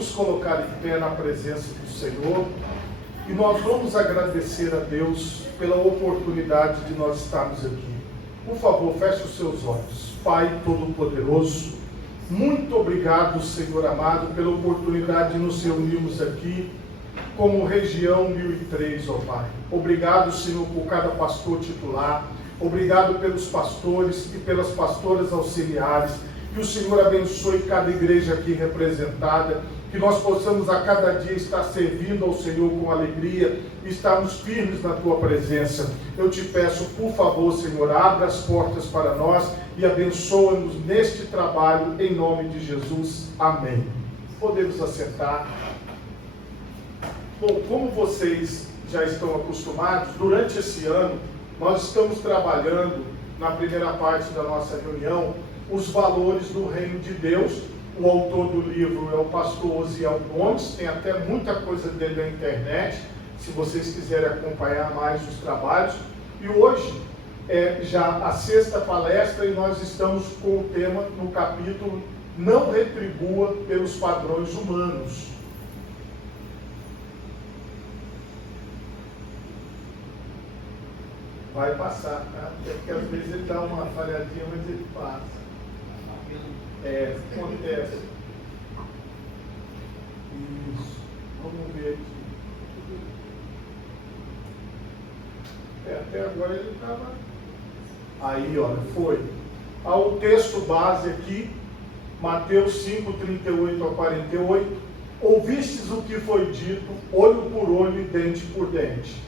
nos colocar em pé na presença do Senhor e nós vamos agradecer a Deus pela oportunidade de nós estarmos aqui. Por favor, feche os seus olhos. Pai Todo-Poderoso, muito obrigado, Senhor amado, pela oportunidade de nos reunirmos aqui como região 1003, ó Pai. Obrigado, Senhor, por cada pastor titular. Obrigado pelos pastores e pelas pastoras auxiliares. Que o Senhor abençoe cada igreja aqui representada. Que nós possamos a cada dia estar servindo ao Senhor com alegria e estarmos firmes na Tua presença. Eu te peço, por favor, Senhor, abra as portas para nós e abençoa-nos neste trabalho, em nome de Jesus. Amém. Podemos assentar. Bom, como vocês já estão acostumados, durante esse ano, nós estamos trabalhando, na primeira parte da nossa reunião, os valores do reino de Deus. O autor do livro é o pastor Osiel Gomes, tem até muita coisa dele na internet, se vocês quiserem acompanhar mais os trabalhos. E hoje é já a sexta palestra e nós estamos com o tema no capítulo Não Retribua pelos Padrões Humanos. Vai passar, tá? Porque às vezes ele dá uma falhadinha, mas ele passa. Acontece. Isso. Vamos ver aqui. Até agora ele estava. Aí, olha, foi. Há o texto base aqui, Mateus 5, 38 a 48. Ouvistes o que foi dito, olho por olho e dente por dente.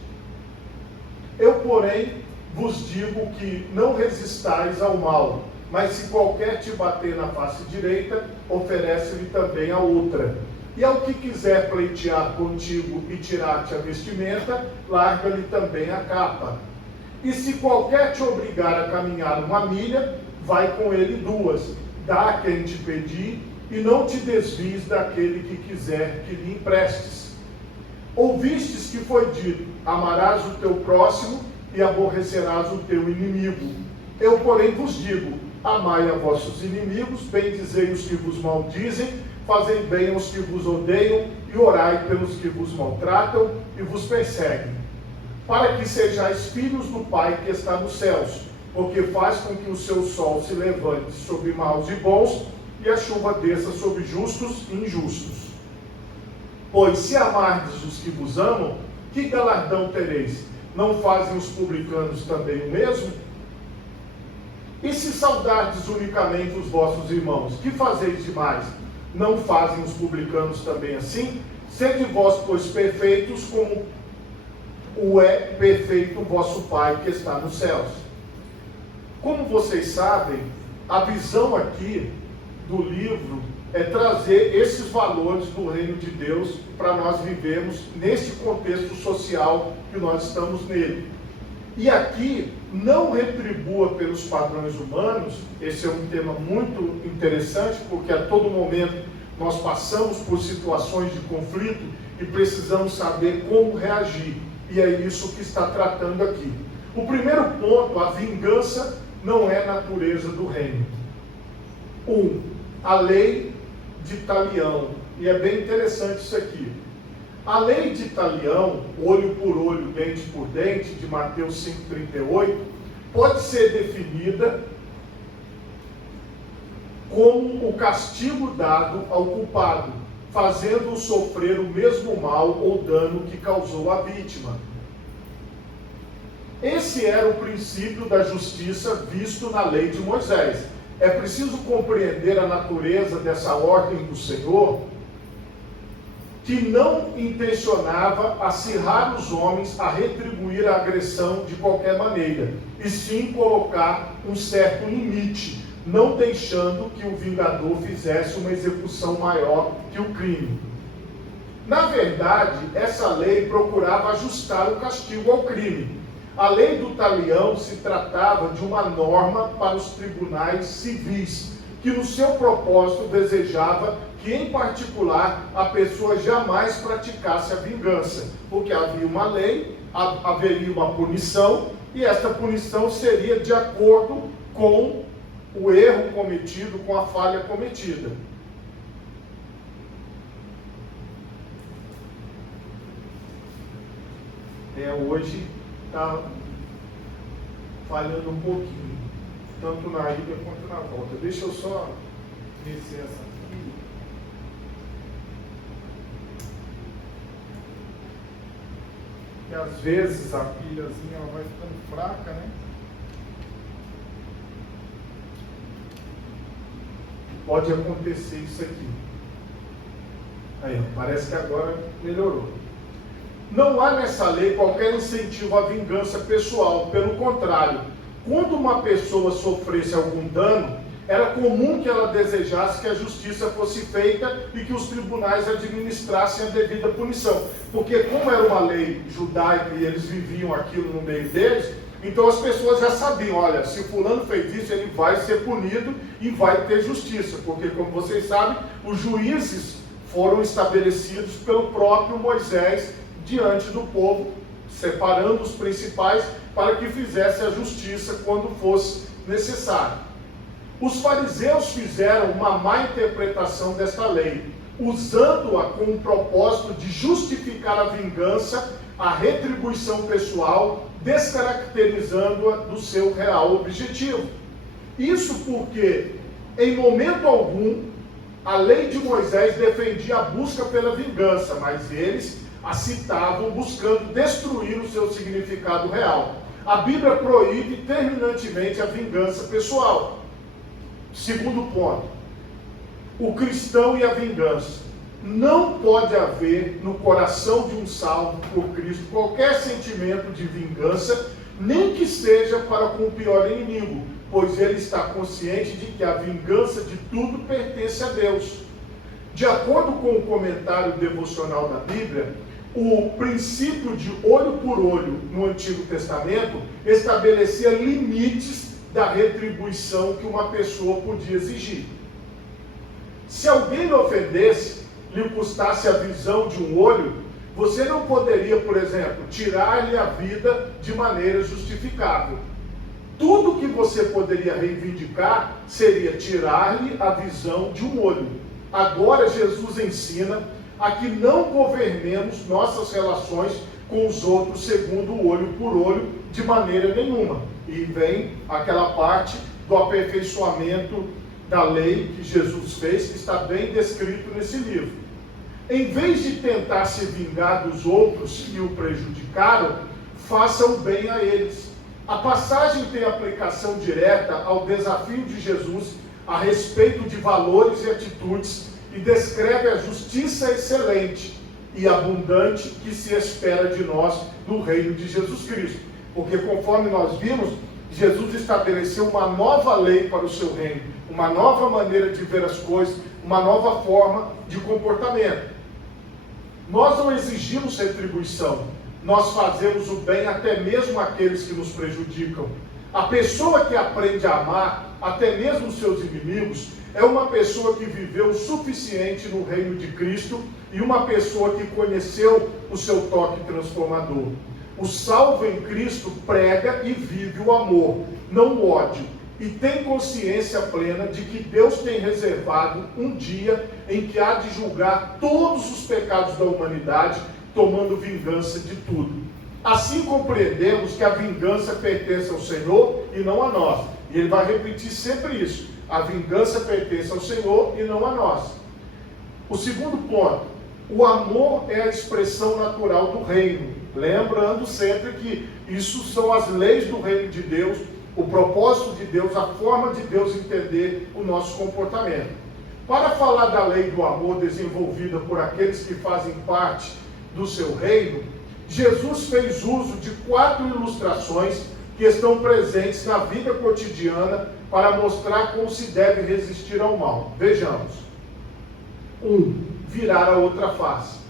Eu, porém, vos digo que não resistais ao mal, mas se qualquer te bater na face direita, oferece-lhe também a outra. E ao que quiser pleitear contigo e tirar-te a vestimenta, larga-lhe também a capa. E se qualquer te obrigar a caminhar 1 milha, vai com ele 2. Dá a quem te pedir, e não te desvies daquele que quiser que lhe emprestes. Ouvistes que foi dito, amarás o teu próximo e aborrecerás o teu inimigo. Eu, porém, vos digo, amai a vossos inimigos, bendizei os que vos maldizem, fazei bem aos que vos odeiam e orai pelos que vos maltratam e vos perseguem. Para que sejais filhos do Pai que está nos céus, porque faz com que o seu sol se levante sobre maus e bons e a chuva desça sobre justos e injustos. Pois se amardes os que vos amam, que galardão tereis? Não fazem os publicanos também o mesmo? E se saudardes unicamente os vossos irmãos, que fazeis demais? Não fazem os publicanos também assim? Sede vós, pois, perfeitos, como o é perfeito o vosso Pai que está nos céus. Como vocês sabem, a visão aqui do livro é trazer esses valores do reino de Deus para nós vivermos neste contexto social que nós estamos nele. E aqui, não retribua pelos padrões humanos. Esse é um tema muito interessante, porque a todo momento nós passamos por situações de conflito e precisamos saber como reagir. E é isso que está tratando aqui. O primeiro ponto, a vingança não é natureza do reino. A lei de Talião, e é bem interessante isso aqui. A lei de Talião, olho por olho, dente por dente, de Mateus 5,38, pode ser definida como o castigo dado ao culpado, fazendo-o sofrer o mesmo mal ou dano que causou a vítima. Esse era o princípio da justiça visto na lei de Moisés. É preciso compreender a natureza dessa ordem do Senhor, que não intencionava acirrar os homens a retribuir a agressão de qualquer maneira, e sim colocar um certo limite, não deixando que o vingador fizesse uma execução maior que o crime. Na verdade, essa lei procurava ajustar o castigo ao crime. A lei do talião se tratava de uma norma para os tribunais civis, que no seu propósito desejava que, em particular, a pessoa jamais praticasse a vingança, porque havia uma lei, haveria uma punição, e esta punição seria de acordo com o erro cometido, com a falha cometida. Hoje está falhando um pouquinho, tanto na ida quanto na volta. Deixa eu só descer essa aqui. E às vezes a pilhazinha ela vai ficando fraca, né? Pode acontecer isso aqui. Aí, parece que agora melhorou. Não há nessa lei qualquer incentivo à vingança pessoal. Pelo contrário, quando uma pessoa sofresse algum dano, era comum que ela desejasse que a justiça fosse feita e que os tribunais administrassem a devida punição. Porque como era uma lei judaica e eles viviam aquilo no meio deles, então as pessoas já sabiam, olha, se fulano fez isso, ele vai ser punido e vai ter justiça. Porque, como vocês sabem, os juízes foram estabelecidos pelo próprio Moisés diante do povo, separando os principais para que fizesse a justiça quando fosse necessário. Os fariseus fizeram uma má interpretação desta lei, usando-a com o propósito de justificar a vingança, a retribuição pessoal, descaracterizando-a do seu real objetivo. Isso porque, em momento algum, a lei de Moisés defendia a busca pela vingança, mas eles a citavam buscando destruir o seu significado real. A Bíblia proíbe terminantemente a vingança pessoal. Segundo ponto, o cristão e a vingança. Não pode haver no coração de um salvo por Cristo qualquer sentimento de vingança, nem que seja para com o pior inimigo, pois ele está consciente de que a vingança de tudo pertence a Deus. De acordo com o comentário devocional da Bíblia, o princípio de olho por olho no Antigo Testamento estabelecia limites da retribuição que uma pessoa podia exigir. Se alguém lhe ofendesse, lhe custasse a visão de um olho, você não poderia, por exemplo, tirar-lhe a vida de maneira justificável. Tudo que você poderia reivindicar seria tirar-lhe a visão de um olho. Agora Jesus ensina a que não governemos nossas relações com os outros segundo o olho por olho de maneira nenhuma. E vem aquela parte do aperfeiçoamento da lei que Jesus fez, que está bem descrito nesse livro. Em vez de tentar se vingar dos outros que o prejudicaram, faça o bem a eles. A passagem tem aplicação direta ao desafio de Jesus a respeito de valores e atitudes e descreve a justiça excelente e abundante que se espera de nós no reino de Jesus Cristo. Porque conforme nós vimos, Jesus estabeleceu uma nova lei para o seu reino, uma nova maneira de ver as coisas, uma nova forma de comportamento. Nós não exigimos retribuição, nós fazemos o bem até mesmo àqueles que nos prejudicam. A pessoa que aprende a amar, até mesmo os seus inimigos, é uma pessoa que viveu o suficiente no reino de Cristo e uma pessoa que conheceu o seu toque transformador. O salvo em Cristo prega e vive o amor, não o ódio, e tem consciência plena de que Deus tem reservado um dia em que há de julgar todos os pecados da humanidade, tomando vingança de tudo. Assim compreendemos que a vingança pertence ao Senhor e não a nós. E ele vai repetir sempre isso. A vingança pertence ao Senhor e não a nós. O segundo ponto, o amor é a expressão natural do reino. Lembrando sempre que isso são as leis do reino de Deus, o propósito de Deus, a forma de Deus entender o nosso comportamento. Para falar da lei do amor desenvolvida por aqueles que fazem parte do seu reino, Jesus fez uso de 4 ilustrações que estão presentes na vida cotidiana para mostrar como se deve resistir ao mal. Vejamos. 1. Virar a outra face.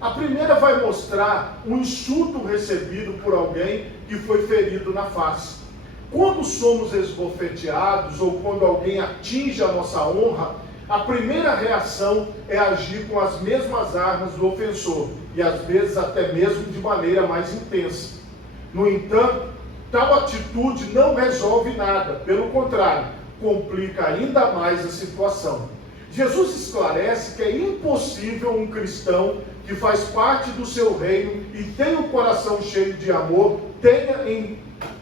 A primeira vai mostrar um insulto recebido por alguém que foi ferido na face. Quando somos esbofeteados ou quando alguém atinge a nossa honra, a primeira reação é agir com as mesmas armas do ofensor, e às vezes até mesmo de maneira mais intensa. No entanto, tal atitude não resolve nada, pelo contrário, complica ainda mais a situação. Jesus esclarece que é impossível um cristão que faz parte do seu reino e tem o coração cheio de amor, tenha em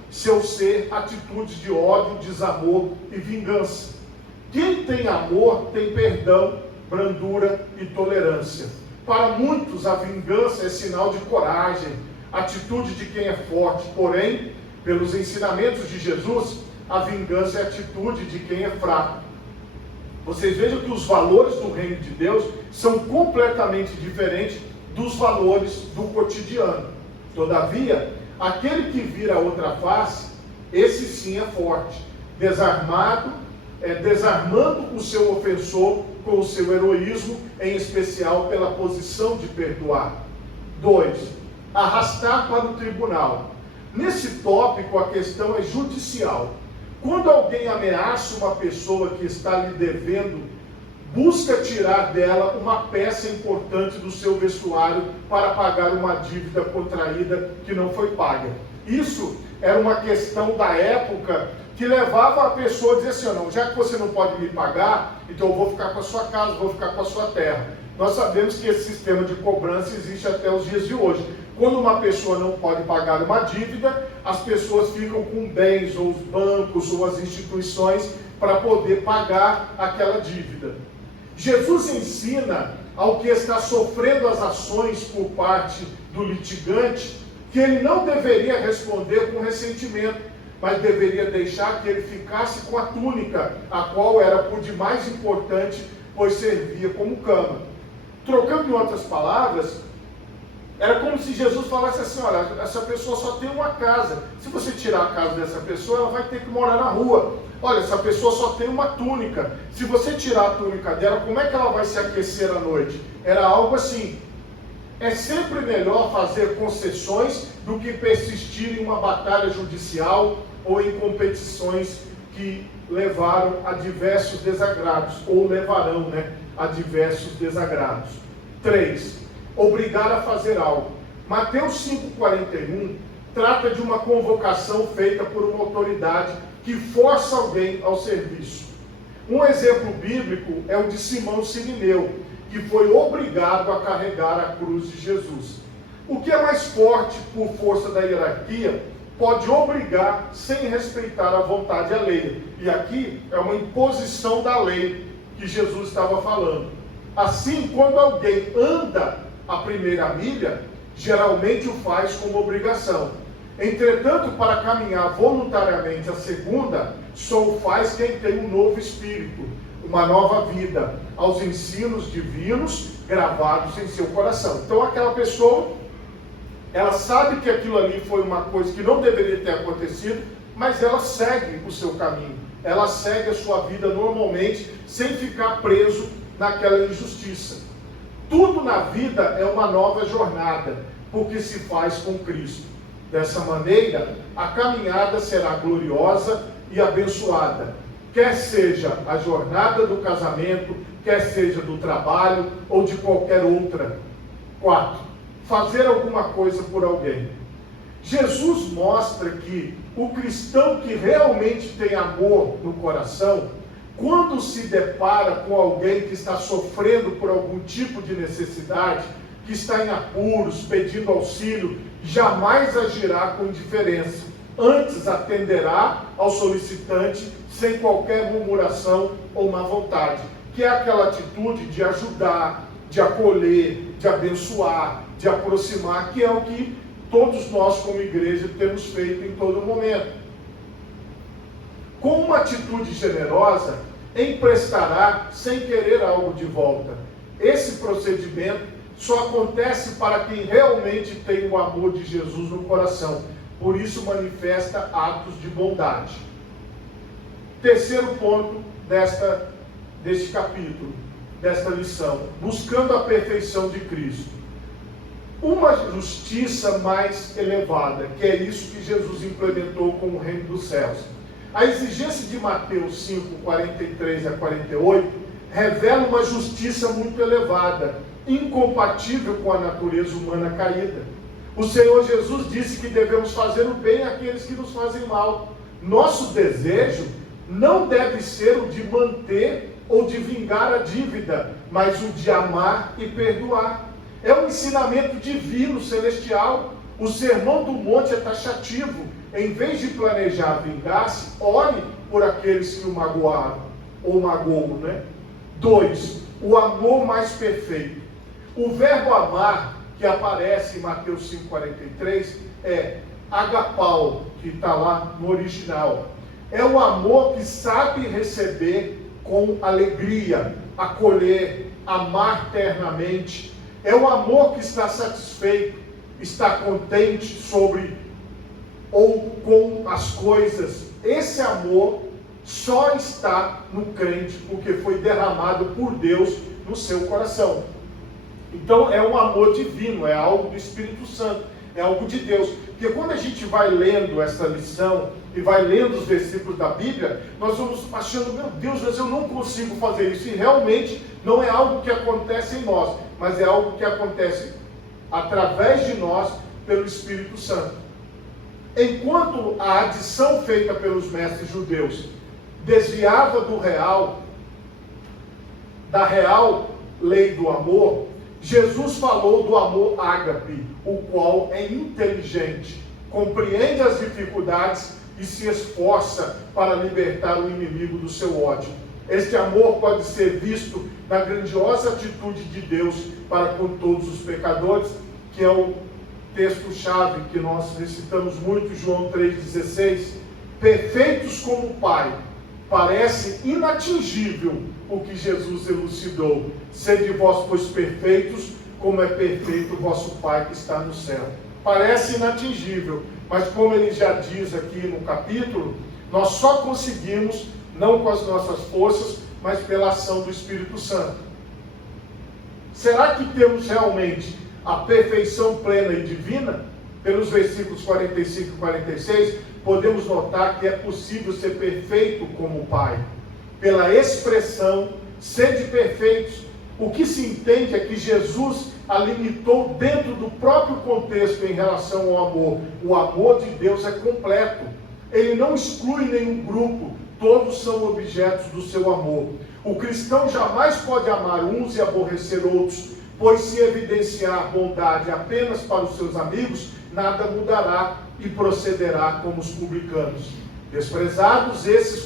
seu ser atitudes de ódio, desamor e vingança. Quem tem amor tem perdão, brandura e tolerância. Para muitos, a vingança é sinal de coragem, atitude de quem é forte. Porém, pelos ensinamentos de Jesus, a vingança é atitude de quem é fraco. Vocês vejam que os valores do reino de Deus são completamente diferentes dos valores do cotidiano. Todavia, aquele que vira a outra face, esse sim é forte, desarmando o seu ofensor com o seu heroísmo, em especial pela posição de perdoar. 2. Arrastar para o tribunal. Nesse tópico, a questão é judicial. Quando alguém ameaça uma pessoa que está lhe devendo, busca tirar dela uma peça importante do seu vestuário para pagar uma dívida contraída que não foi paga. Isso era uma questão da época que levava a pessoa a dizer assim: não, já que você não pode me pagar, então eu vou ficar com a sua casa, vou ficar com a sua terra. Nós sabemos que esse sistema de cobrança existe até os dias de hoje. Quando uma pessoa não pode pagar uma dívida, as pessoas ficam com bens, ou os bancos, ou as instituições, para poder pagar aquela dívida. Jesus ensina ao que está sofrendo as ações por parte do litigante, que ele não deveria responder com ressentimento, mas deveria deixar que ele ficasse com a túnica, a qual era por demais importante, pois servia como cama. Trocando em outras palavras, era como se Jesus falasse assim: olha, essa pessoa só tem uma casa. Se você tirar a casa dessa pessoa, ela vai ter que morar na rua. Olha, essa pessoa só tem uma túnica. Se você tirar a túnica dela, como é que ela vai se aquecer à noite? Era algo assim. É sempre melhor fazer concessões do que persistir em uma batalha judicial ou em competições que levaram a diversos desagrados, ou levarão, a diversos desagrados. 3. Obrigar a fazer algo. Mateus 5,41 trata de uma convocação feita por uma autoridade que força alguém ao serviço. Um exemplo bíblico é o de Simão Sirineu, que foi obrigado a carregar a cruz de Jesus. O que é mais forte por força da hierarquia pode obrigar sem respeitar a vontade alheia. E aqui é uma imposição da lei que Jesus estava falando. Assim, quando alguém anda a primeira milha, geralmente o faz como obrigação. Entretanto, para caminhar voluntariamente a segunda, só o faz quem tem um novo espírito, uma nova vida, aos ensinos divinos gravados em seu coração. Então aquela pessoa, ela sabe que aquilo ali foi uma coisa que não deveria ter acontecido, mas ela segue o seu caminho, ela segue a sua vida normalmente, sem ficar preso naquela injustiça. Tudo na vida é uma nova jornada, porque se faz com Cristo. Dessa maneira, a caminhada será gloriosa e abençoada, quer seja a jornada do casamento, quer seja do trabalho ou de qualquer outra. 4. Fazer alguma coisa por alguém. Jesus mostra que o cristão que realmente tem amor no coração, quando se depara com alguém que está sofrendo por algum tipo de necessidade, que está em apuros, pedindo auxílio, jamais agirá com indiferença. Antes atenderá ao solicitante sem qualquer murmuração ou má vontade, que é aquela atitude de ajudar, de acolher, de abençoar, de aproximar, que é o que todos nós como igreja temos feito em todo momento. Com uma atitude generosa, emprestará sem querer algo de volta. Esse procedimento só acontece para quem realmente tem o amor de Jesus no coração. Por isso manifesta atos de bondade. Terceiro ponto deste capítulo, desta lição. Buscando a perfeição de Cristo. Uma justiça mais elevada, que é isso que Jesus implementou com o reino dos céus. A exigência de Mateus 5, 43 a 48, revela uma justiça muito elevada, incompatível com a natureza humana caída. O Senhor Jesus disse que devemos fazer o bem àqueles que nos fazem mal. Nosso desejo não deve ser o de manter ou de vingar a dívida, mas o de amar e perdoar. É um ensinamento divino, celestial. O Sermão do Monte é taxativo. Em vez de planejar vingar-se, ore por aqueles que o magoaram, ou magoam, né? 2. O amor mais perfeito. O verbo amar, que aparece em Mateus 5,43, é agapau, que está lá no original. É o amor que sabe receber com alegria, acolher, amar ternamente. É o amor que está satisfeito, está contente sobre ou com as coisas. Esse amor só está no crente porque foi derramado por Deus no seu coração. Então é um amor divino, é algo do Espírito Santo, é algo de Deus. Porque quando a gente vai lendo essa lição e vai lendo os versículos da Bíblia, nós vamos achando, meu Deus, mas eu não consigo fazer isso. E realmente não é algo que acontece em nós, mas é algo que acontece através de nós pelo Espírito Santo. Enquanto a adição feita pelos mestres judeus desviava da real lei do amor, Jesus falou do amor ágape, o qual é inteligente, compreende as dificuldades e se esforça para libertar o inimigo do seu ódio. Este amor pode ser visto na grandiosa atitude de Deus para com todos os pecadores, que é o texto-chave que nós recitamos muito, João 3,16. Perfeitos como o Pai. Parece inatingível o que Jesus elucidou. Sede vós, pois, perfeitos, como é perfeito o vosso Pai que está no céu. Parece inatingível, mas como ele já diz aqui no capítulo, nós só conseguimos, não com as nossas forças, mas pela ação do Espírito Santo. Será que temos realmente a perfeição plena e divina? Pelos versículos 45 e 46, podemos notar que é possível ser perfeito como o Pai. Pela expressão, sede perfeitos, o que se entende é que Jesus a limitou dentro do próprio contexto em relação ao amor. O amor de Deus é completo. Ele não exclui nenhum grupo, todos são objetos do seu amor. O cristão jamais pode amar uns e aborrecer outros, pois se evidenciar bondade apenas para os seus amigos, nada mudará e procederá como os publicanos. Desprezados, esses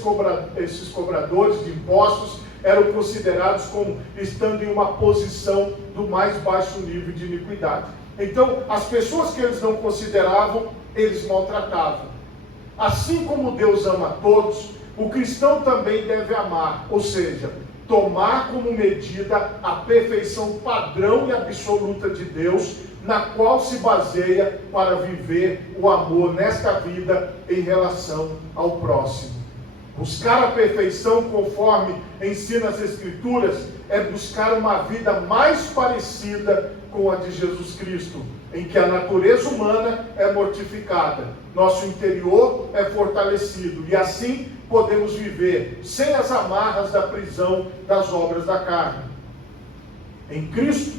cobradores de impostos eram considerados como estando em uma posição do mais baixo nível de iniquidade. Então, as pessoas que eles não consideravam, eles maltratavam. Assim como Deus ama todos, o cristão também deve amar, ou seja, tomar como medida a perfeição padrão e absoluta de Deus, na qual se baseia para viver o amor nesta vida em relação ao próximo. Buscar a perfeição, conforme ensina as Escrituras, é buscar uma vida mais parecida com a de Jesus Cristo, em que a natureza humana é mortificada, nosso interior é fortalecido, e assim podemos viver sem as amarras da prisão das obras da carne. Em Cristo,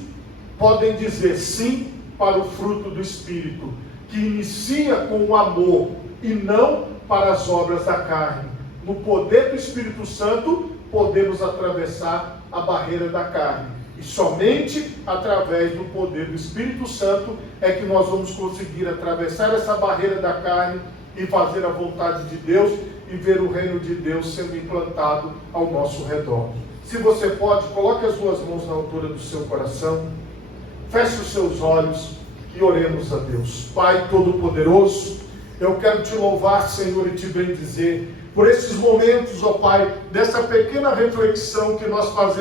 podem dizer sim para o fruto do Espírito, que inicia com o amor e não para as obras da carne. No poder do Espírito Santo, podemos atravessar a barreira da carne. E somente através do poder do Espírito Santo é que nós vamos conseguir atravessar essa barreira da carne e fazer a vontade de Deus e ver o reino de Deus sendo implantado ao nosso redor. Se você pode, coloque as duas mãos na altura do seu coração, feche os seus olhos e oremos a Deus. Pai Todo-Poderoso, eu quero te louvar, Senhor, e te bendizer por esses momentos, ó Pai, dessa pequena reflexão que nós fazemos